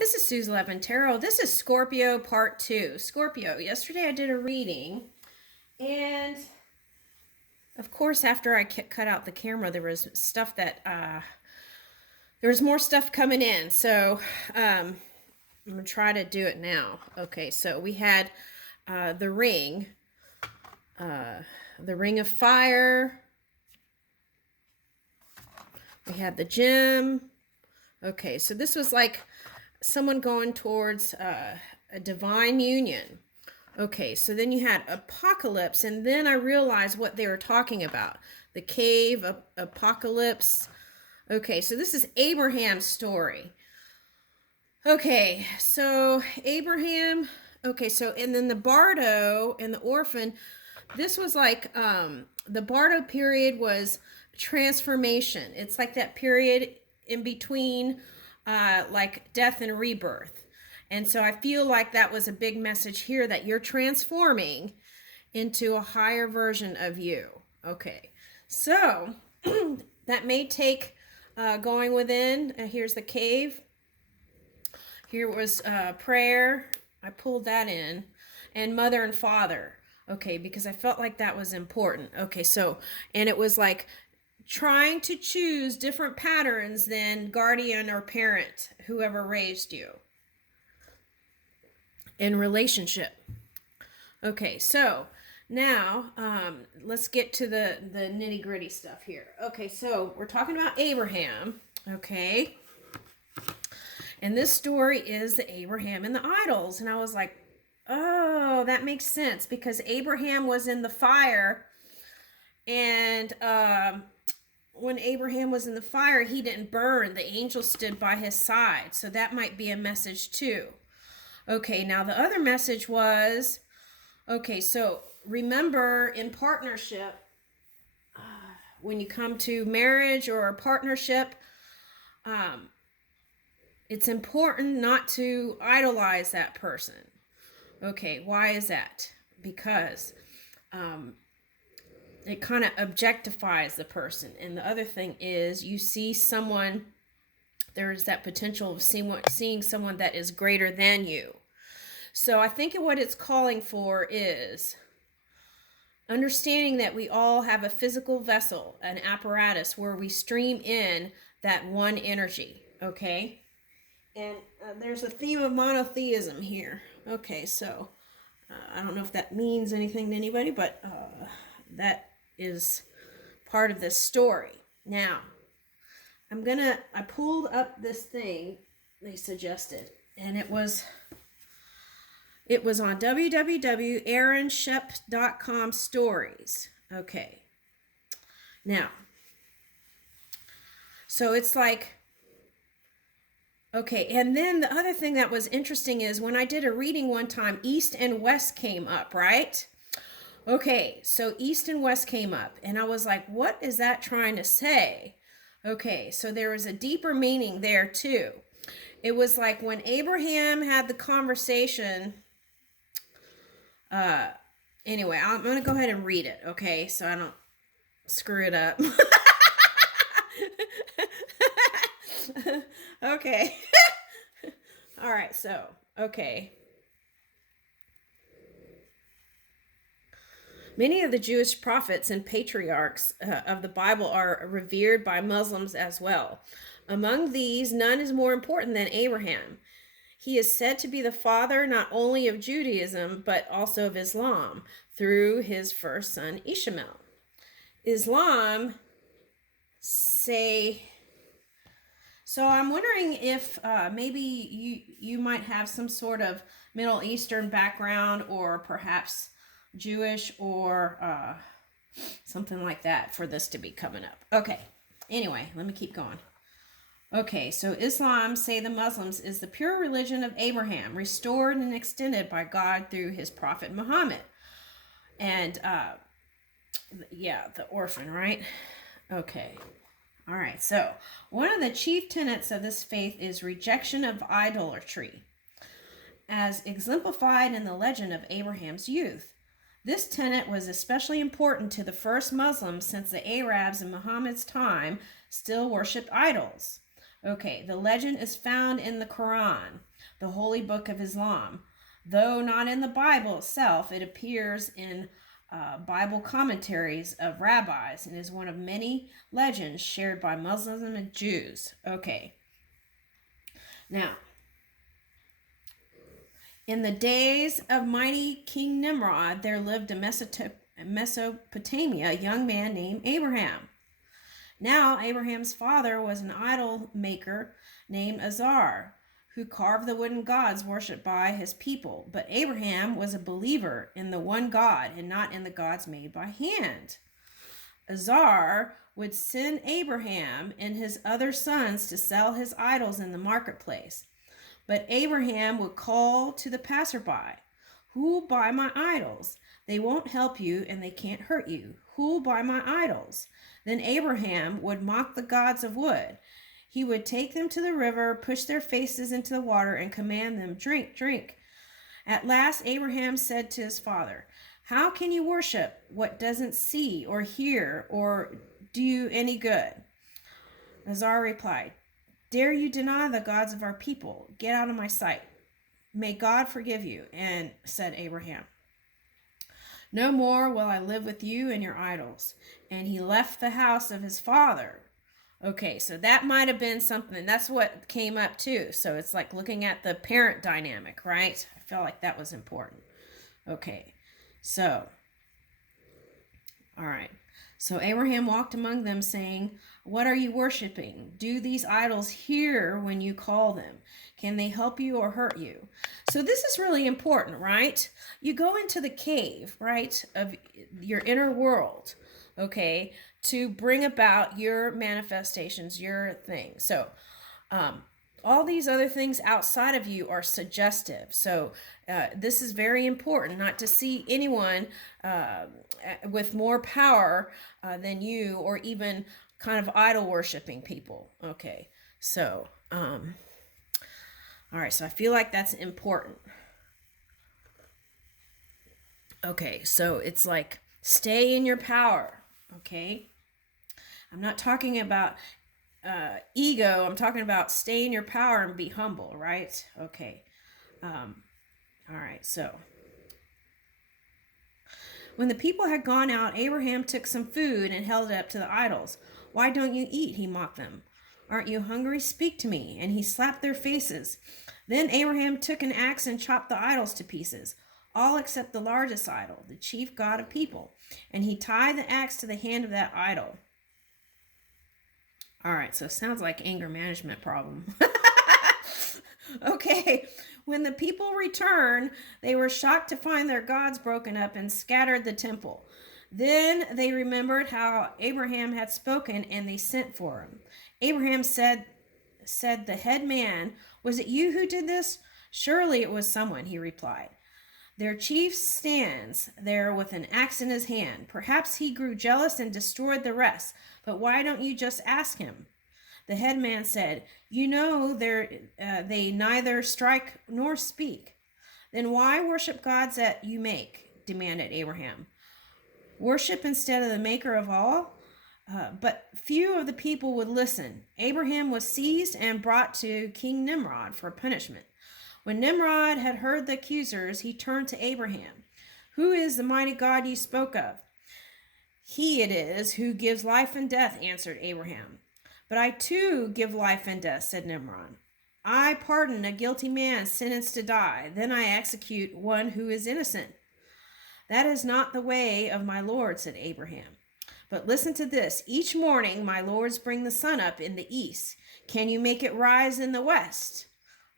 this is Suze 11 Tarot. This is Scorpio part 2. Scorpio, yesterday I did a reading, and of course after I cut out the camera, there was stuff that, there was more stuff coming in, so I'm going to try to do it now. Okay, so we had the ring of fire, we had the gem. Okay, so this was like someone going towards a divine union. Okay, so then you had apocalypse, and then I realized what they were talking about. The cave, apocalypse. Okay, so this is Abraham's story. Okay, so Abraham, okay, so, and then the bardo and the orphan, this was like, the bardo period was transformation. It's like that period in between like death and rebirth. And so I feel like that was a big message here, that you're transforming into a higher version of you. Okay, so that may take going within. Here's the cave. Here was prayer. I pulled that in. And mother and father. Okay, because I felt like that was important. Okay, so, and it was like trying to choose different patterns than guardian or parent, whoever raised you in relationship. Okay, so now let's get to the nitty gritty stuff here. Okay, so we're talking about Abraham. Okay, and this story is the Abraham and the idols. And I was like, oh, that makes sense, because Abraham was in the fire, and when Abraham was in the fire, he didn't burn. The angel stood by his side. So that might be a message too. Okay, now the other message was, okay, so remember, in partnership, when you come to marriage or a partnership, it's important not to idolize that person. Okay, why is that? Because it kind of objectifies the person. And the other thing is, you see someone, there's that potential of seeing someone that is greater than you. So I think what it's calling for is understanding that we all have a physical vessel, an apparatus where we stream in that one energy. Okay, and there's a theme of monotheism here. Okay, so I don't know if that means anything to anybody, but that is part of this story. Now, I pulled up this thing they suggested, and it was on www.aaronshep.com stories. Okay. Now, so it's like, okay, and then the other thing that was interesting is when I did a reading one time, East and West came up, right? Okay, so East and West came up, and I was like, what is that trying to say? Okay, so there was a deeper meaning there too. It was like when Abraham had the conversation. Anyway, I'm going to go ahead and read it, okay, so I don't screw it up. Okay. All right, so, okay. Many of the Jewish prophets and patriarchs of the Bible are revered by Muslims as well. Among these, none is more important than Abraham. He is said to be the father not only of Judaism, but also of Islam, through his first son, Ishmael. Islam say... So I'm wondering if maybe you might have some sort of Middle Eastern background, or perhaps Jewish, or something like that for this to be coming up. Okay, anyway, let me keep going. Okay, so Islam, say the Muslims, is the pure religion of Abraham, restored and extended by God through his prophet Muhammad. And, yeah, the orphan, right? Okay. All right, so one of the chief tenets of this faith is rejection of idolatry, as exemplified in the legend of Abraham's youth. This tenet was especially important to the first Muslims, since the Arabs in Muhammad's time still worshipped idols. Okay, the legend is found in the Quran. the holy book of Islam. Though not in the Bible itself, it appears in Bible commentaries of rabbis and is one of many legends shared by Muslims and Jews. Okay. Now, in the days of mighty King Nimrod, there lived in Mesopotamia a young man named Abraham. Now, Abraham's father was an idol maker named Azar, who carved the wooden gods worshipped by his people. But Abraham was a believer in the one God and not in the gods made by hand. Azar would send Abraham and his other sons to sell his idols in the marketplace. But Abraham would call to the passerby, "Who'll buy my idols? They won't help you and they can't hurt you. Who'll buy my idols?" Then Abraham would mock the gods of wood. He would take them to the river, push their faces into the water, and command them, "Drink, drink." At last Abraham said to his father, "How can you worship what doesn't see or hear or do you any good?" Azar replied, "Dare you deny the gods of our people? Get out of my sight. May God forgive you." And said Abraham, "No more will I live with you and your idols." And he left the house of his father. Okay, so that might have been something. That's what came up too. So it's like looking at the parent dynamic, right? I felt like that was important. Okay, so, all right. So Abraham walked among them, saying, "What are you worshiping? Do these idols hear when you call them? Can they help you or hurt you?" So this is really important, right? You go into the cave, right, of your inner world, okay, to bring about your manifestations, your thing. So all these other things outside of you are suggestive. So this is very important, not to see anyone with more power than you, or even kind of idol worshiping people. Okay, so all right, so I feel like that's important. Okay, so it's like stay in your power. Okay, I'm not talking about ego. I'm talking about stay in your power and be humble, right? Okay. All right, so when the people had gone out, Abraham took some food and held it up to the idols. "Why don't you eat?" he mocked them. "Aren't you hungry? Speak to me." And he slapped their faces. Then Abraham took an axe and chopped the idols to pieces, all except the largest idol, the chief god of people. And he tied the axe to the hand of that idol. All right, so it sounds like anger management problem. Okay, when the people returned, they were shocked to find their gods broken up and scattered the temple. Then they remembered how Abraham had spoken, and they sent for him. Abraham said the head man, "Was it you who did this?" "Surely it was someone," he replied. "Their chief stands there with an axe in his hand. Perhaps he grew jealous and destroyed the rest, but why don't you just ask him?" The head man said, "You know they neither strike nor speak." "Then why worship gods that you make?" demanded Abraham. "Worship instead of the maker of all?" But few of the people would listen. Abraham was seized and brought to King Nimrod for punishment. When Nimrod had heard the accusers, he turned to Abraham. "Who is the mighty God you spoke of?" "He it is who gives life and death," answered Abraham. "But I too give life and death," said Nimrod. "I pardon a guilty man sentenced to die, then I execute one who is innocent." "That is not the way of my Lord," said Abraham. "But listen to this. Each morning my lords bring the sun up in the east. Can you make it rise in the west?"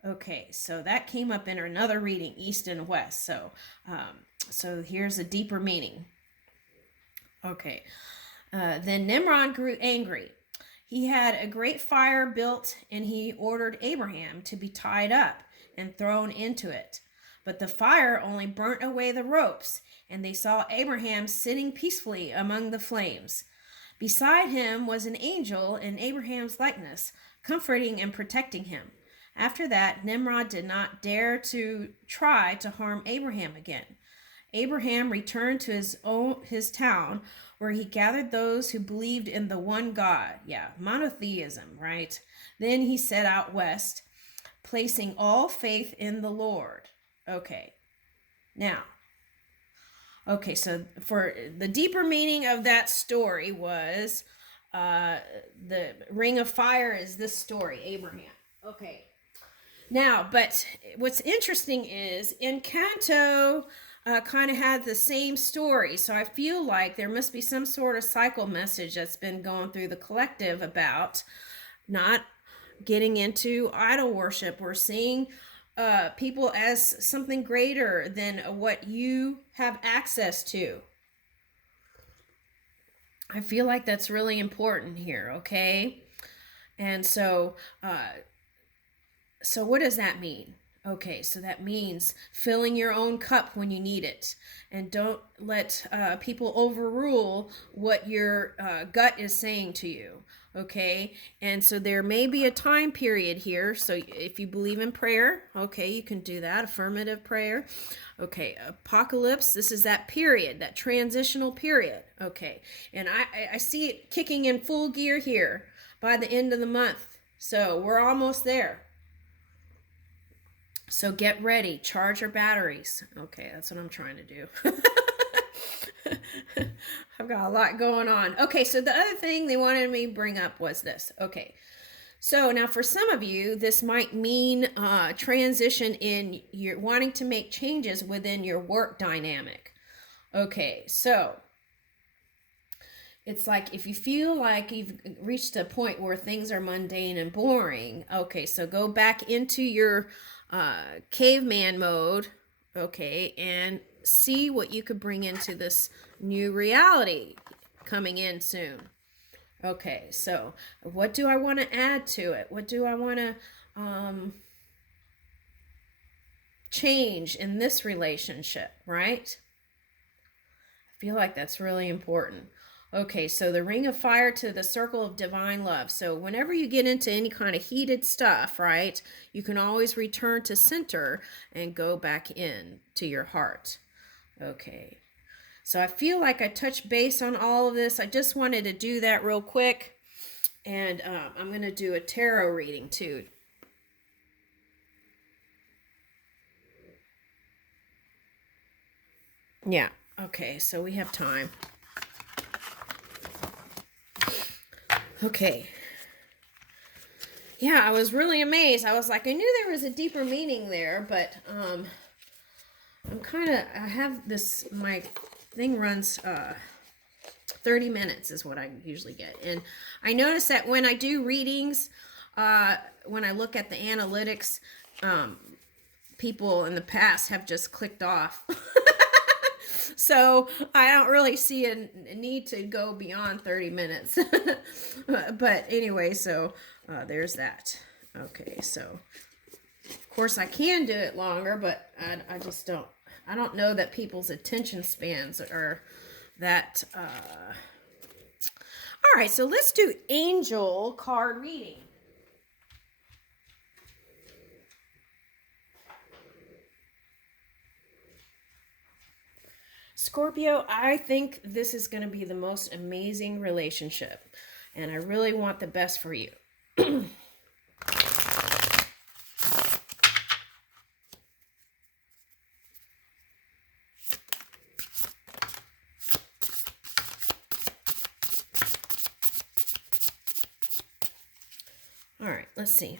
Okay, so that came up in another reading, east and west. So here's a deeper meaning. Okay, then Nimrod grew angry. He had a great fire built, and he ordered Abraham to be tied up and thrown into it. But the fire only burnt away the ropes, and they saw Abraham sitting peacefully among the flames. Beside him was an angel in Abraham's likeness, comforting and protecting him. After that, Nimrod did not dare to try to harm Abraham again. Abraham returned to his town, where he gathered those who believed in the one God. Yeah, monotheism, right? Then he set out west. placing all faith in the Lord. Okay. Now, okay, so for the deeper meaning of that story was the ring of fire is this story, Abraham. Okay. Now, but what's interesting is Encanto kind of had the same story. So I feel like there must be some sort of cycle message that's been going through the collective about not getting into idol worship. We're seeing people as something greater than what you have access to. I feel like that's really important here, okay? And so, so what does that mean? Okay, so that means filling your own cup when you need it. And don't let people overrule what your gut is saying to you. Okay, and so there may be a time period here. So if you believe in prayer, okay, you can do that, affirmative prayer. Okay, apocalypse, this is that period, that transitional period. Okay, and I see it kicking in full gear here by the end of the month. So we're almost there. So get ready, charge your batteries. Okay, that's what I'm trying to do. I've got a lot going on. Okay, so the other thing they wanted me to bring up was this. Okay, so now for some of you, this might mean transition in your wanting to make changes within your work dynamic. Okay, so it's like if you feel like you've reached a point where things are mundane and boring, okay, so go back into your caveman mode, okay, and see what you could bring into this new reality coming in soon. Okay, so what do I want to add to it? What do I want to change in this relationship, right? I feel like that's really important. Okay, so the ring of fire to the circle of divine love. So whenever you get into any kind of heated stuff, right, you can always return to center and go back in to your heart. Okay, so I feel like I touched base on all of this. I just wanted to do that real quick. And I'm going to do a tarot reading too. Yeah, okay, so we have time. Okay. Yeah, I was really amazed. I was like, I knew there was a deeper meaning there, but I'm kind of, I have this, my thing runs 30 minutes is what I usually get. And I notice that when I do readings, when I look at the analytics, people in the past have just clicked off. So I don't really see a need to go beyond 30 minutes. But anyway, so there's that. Okay, so of course I can do it longer, but I just don't. I don't know that people's attention spans are that. All right, so let's do angel card reading. Scorpio, I think this is going to be the most amazing relationship, and I really want the best for you. All right, let's see.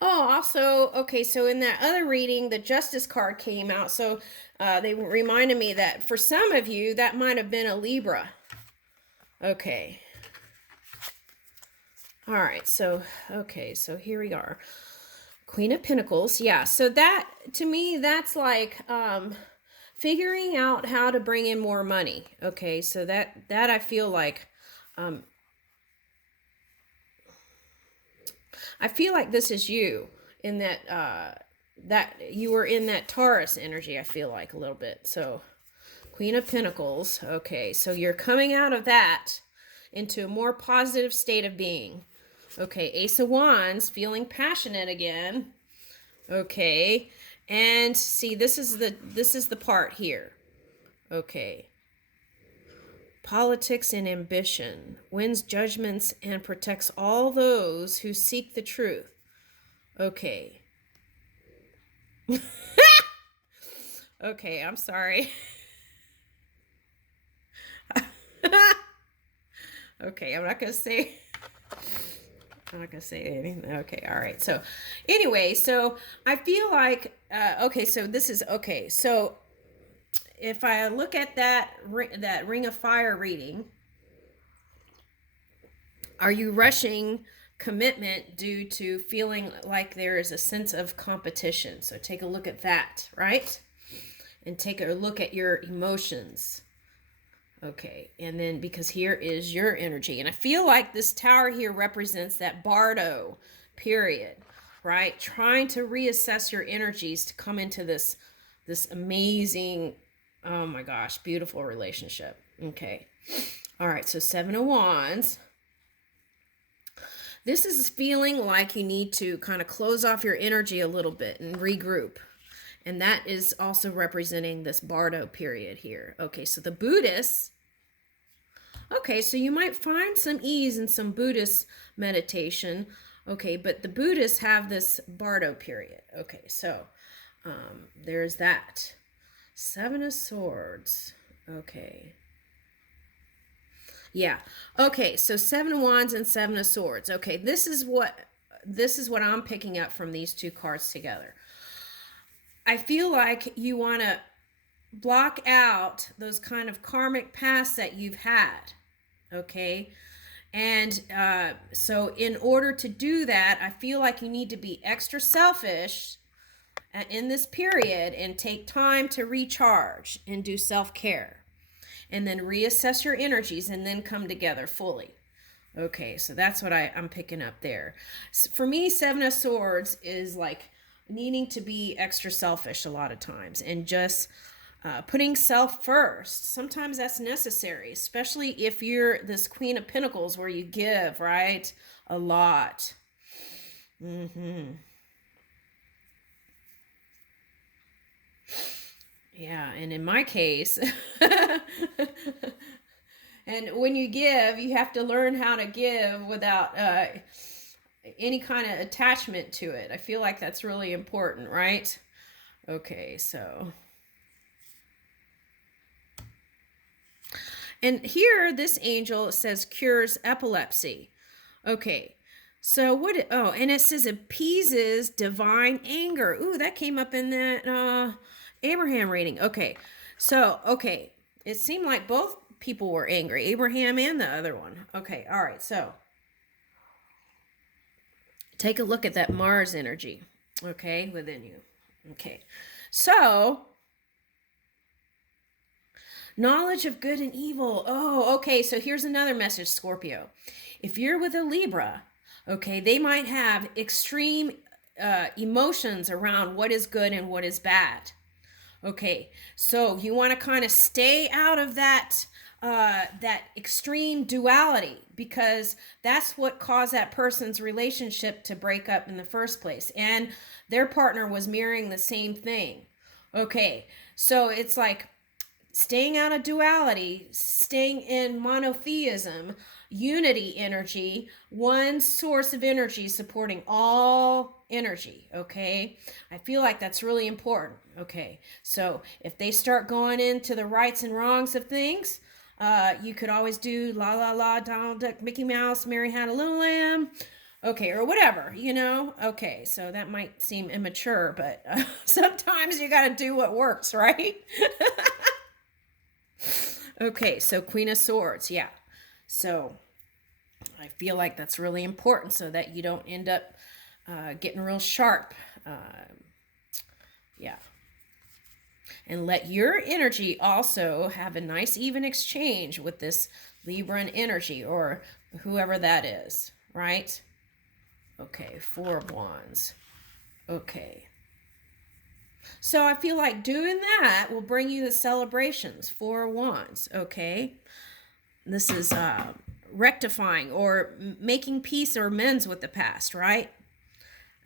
Oh, also, okay, so in that other reading, the Justice card came out. So they reminded me that for some of you, that might have been a Libra. Okay. All right, so, okay, so here we are. Queen of Pentacles. Yeah, so that, to me, that's like figuring out how to bring in more money. Okay, so that I feel like... I feel like this is you in that that you were in that Taurus energy, I feel like a little bit. So Queen of Pentacles. Okay, so you're coming out of that into a more positive state of being. Okay, Ace of Wands, feeling passionate again. Okay, and see, this is the part here. Okay, politics and ambition, wins judgments and protects all those who seek the truth. Okay. Okay, I'm sorry. Okay, I'm not going to say anything. Okay, all right. So anyway, so I feel like, okay, so this is, okay, so if I look at that Ring of Fire reading, are you rushing commitment due to feeling like there is a sense of competition? So take a look at that, right? And take a look at your emotions. Okay, and then because here is your energy. And I feel like this tower here represents that bardo period, right? Trying to reassess your energies to come into this amazing, oh my gosh, beautiful relationship. Okay. All right, so 7 of Wands. This is feeling like you need to kind of close off your energy a little bit and regroup. And that is also representing this bardo period here. Okay, so the Buddhists, okay, so you might find some ease in some Buddhist meditation. Okay, but the Buddhists have this bardo period. Okay, so there's that. 7 of Swords. Okay. Yeah. Okay, so 7 of Wands and 7 of Swords. Okay, this is what I'm picking up from these two cards together. I feel like you want to block out those kind of karmic pasts that you've had, okay? And so in order to do that, I feel like you need to be extra selfish in this period and take time to recharge and do self-care. And then reassess your energies and then come together fully. Okay, so that's what I'm picking up there. For me, 7 of Swords is like needing to be extra selfish a lot of times and just putting self first. Sometimes that's necessary, especially if you're this Queen of Pentacles where you give, right? A lot. Yeah, and in my case, and when you give, you have to learn how to give without any kind of attachment to it. I feel like that's really important, right? Okay, so. And here, this angel says cures epilepsy. Okay, so what, oh, and it says appeases divine anger. Ooh, that came up in that Abraham reading. Okay, so, okay, it seemed like both people were angry, Abraham and the other one. Okay, all right, so take a look at that Mars energy, okay, within you. Okay, so knowledge of good and evil. Oh, okay, so here's another message, Scorpio. If you're with a Libra, okay, they might have extreme emotions around what is good and what is bad. Okay, so you want to kind of stay out of that extreme duality, because that's what caused that person's relationship to break up in the first place, and their partner was mirroring the same thing. Okay, so it's like staying out of duality, staying in monotheism, unity energy, one source of energy supporting all energy, okay? I feel like that's really important, okay? So if they start going into the rights and wrongs of things, you could always do la la la, Donald Duck, Mickey Mouse, Mary Had a Little Lamb, okay, or whatever, you know? Okay, so that might seem immature, but sometimes you got to do what works, right? Okay, so Queen of Swords, yeah. So I feel like that's really important so that you don't end up getting real sharp. Yeah. And let your energy also have a nice even exchange with this Libran energy or whoever that is, right? Okay, 4 of Wands. Okay. So I feel like doing that will bring you the celebrations, 4 of Wands, okay? This is rectifying or making peace or amends with the past, right?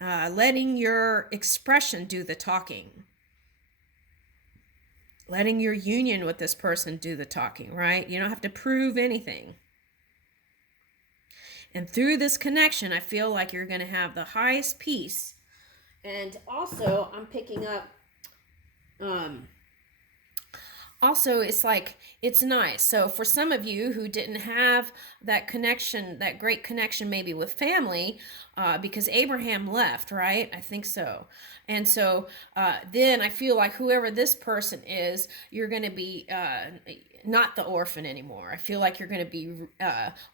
Letting your expression do the talking. letting your union with this person do the talking, right? You don't have to prove anything. And through this connection, I feel like you're going to have the highest peace. And also, I'm picking up, also, it's like, it's nice. So for some of you who didn't have that connection, that great connection maybe with family, because Abraham left, right? I think so. And so then I feel like whoever this person is, you're going to be not the orphan anymore. I feel like you're going to be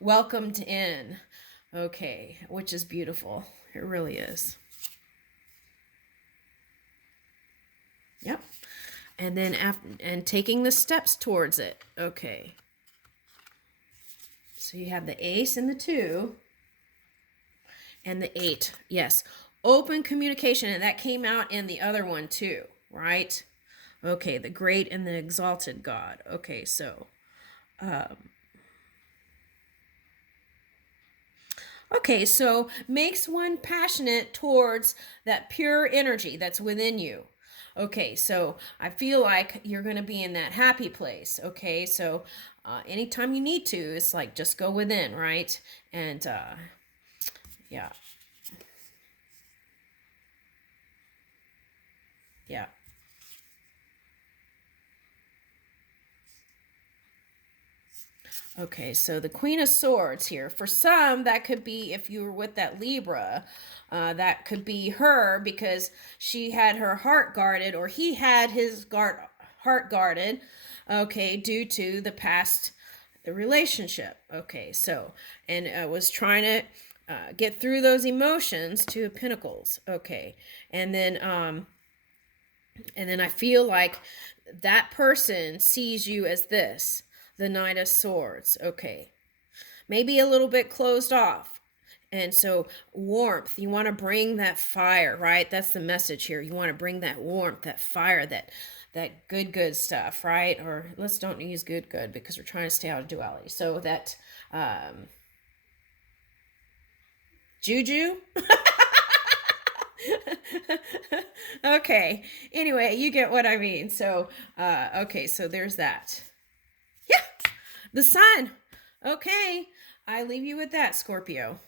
welcomed in. Okay, which is beautiful. It really is. Yep. And then taking the steps towards it. Okay. So you have the ace and the 2 and the 8. Yes. Open communication. And that came out in the other one too, right? Okay. The great and the exalted God. Okay. So, okay. So makes one passionate towards that pure energy that's within you. Okay, so I feel like you're going to be in that happy place. Okay, so anytime you need to, it's like just go within, right? And yeah. Yeah. Okay, so the Queen of Swords here. For some, that could be if you were with that Libra, that could be her because she had her heart guarded, or he had his heart guarded, okay, due to the past relationship. Okay, so, and was trying to get through those emotions to Pentacles. Okay, and then I feel like that person sees you as this, the Knight of Swords. Okay. Maybe a little bit closed off. And so warmth, you want to bring that fire, right? That's the message here. You want to bring that warmth, that fire, that good stuff, right? Or let's don't use good because we're trying to stay out of duality. So that juju. Okay. Anyway, you get what I mean. So, okay. So there's that. Yeah. The sun. Okay. I leave you with that, Scorpio.